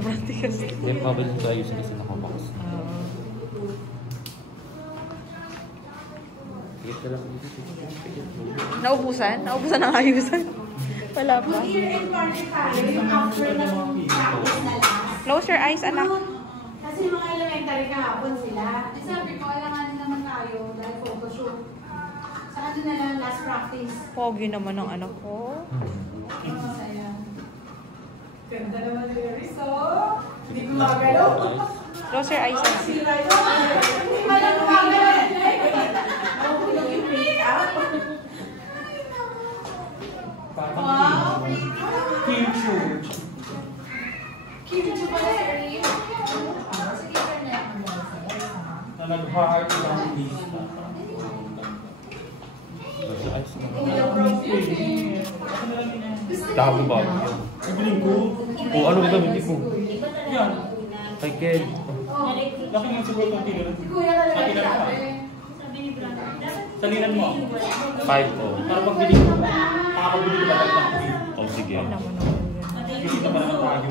Sobrang tigas. Hindi, mabilis ko ayusin kasi nakabox. Naubusan? Naubusan ang ayusan? Wala pa. Close your eyes, anak. Kasi mga elementary kahapon sila. Sabi ko, alangan naman tayo dahil photoshoot. Sa atin na lang last practice. Pogi naman ang anak ko. Ganda naman ni Riso. Hindi ko magalaw. Close your eyes, anak. Hindi pala gumagalaw. Mahulog yung make-up. Wow! Kimchi. Kimchi pala, Eri. Nag-heart lang dito. Tago ba? Ibigin ko. O ano gagamitin ko? Yan. Kay Ken. Laki nga siguro itong tingin. Kuya talaga Sa tingnan mo. Salinan mo. 5 o. Para pagbili ko. Makapagbili ko ba? O sige. Bili na ba naman tayo?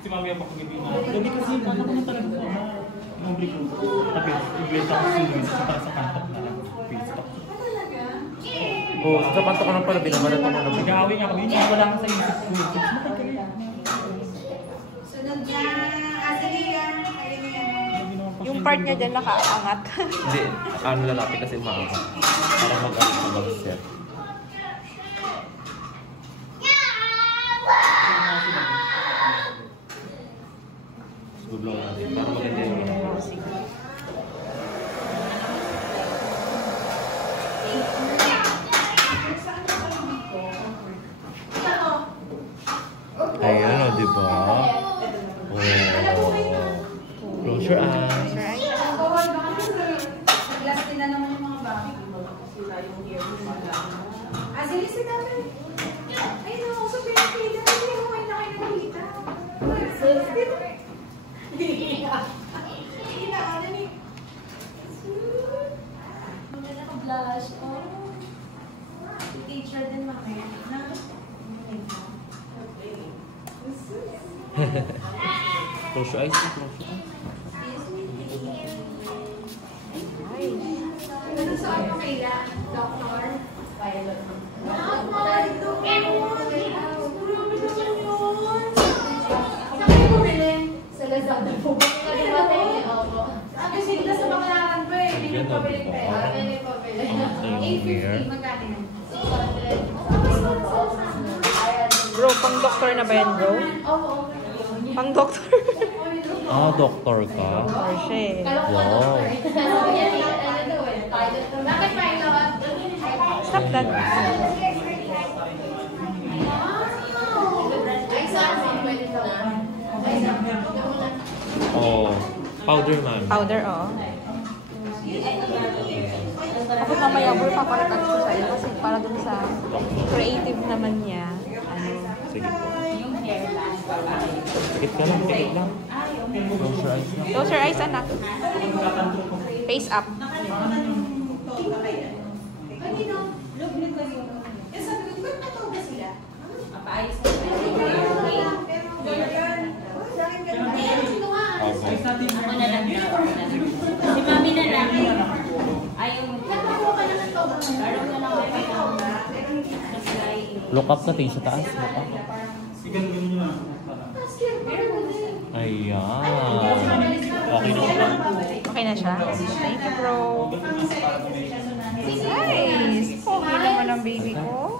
Si mami ang pagbili na. Hindi kasi ano naman talaga ko. Mabili ko. Tapi, ibenta ko si Luis para sa kantok na lang. Feedstock. O, sa panto ko lang pala, binabalat ako na. Nag-aaway nga kami. Wala nga sa isip ko. Sunod niya. Sige yan. Yung part niya dyan nakaangat. Hindi, ano lang natin kasi maaga. Para mag-set. Gublong natin. Para maganda yung ayan o, diba? Oh. Close your eyes. Last din na naman yung mga bagay. Sige si natin. Ay, no. So, pinapila. Hindi mo may nakay nakita. Hindi na. Ano ni? Maganda ka blush. Oh. Teacher din makaya. Close your eyes. Close your eyes. Ano saan mo kailan? Doctor? Pilot. Saan kayo bumili? Sa Lazada po. Kasi sila sa Baclaran pa eh. Hindi nyo pabili pa eh. Hindi nyo pabili. 850. Magkano yan? Bro, pang doktor na ba yan, bro? Oo. Pang doktor. Ah, doktor ka? Or siya eh. Wow. Bakit pilot? Stop that. Ay, saan mo? Pwede daw. Ay, saan mo? Oh, powder man. Powder, oh. Ako mamaya, bro, papalitan ko sa'yo kasi para dun sa creative naman niya. Ano? Sige po. Tikit ka lang, tikit lang. Close your eyes lang. Close your eyes, anak. Face up. Si mami na lang. Ayaw mo. Look up ka tayo sa taas. Look up. Ayan. Okay na ba? Okay na siya? Thank you, bro. Nice! Pogi naman ang baby ko.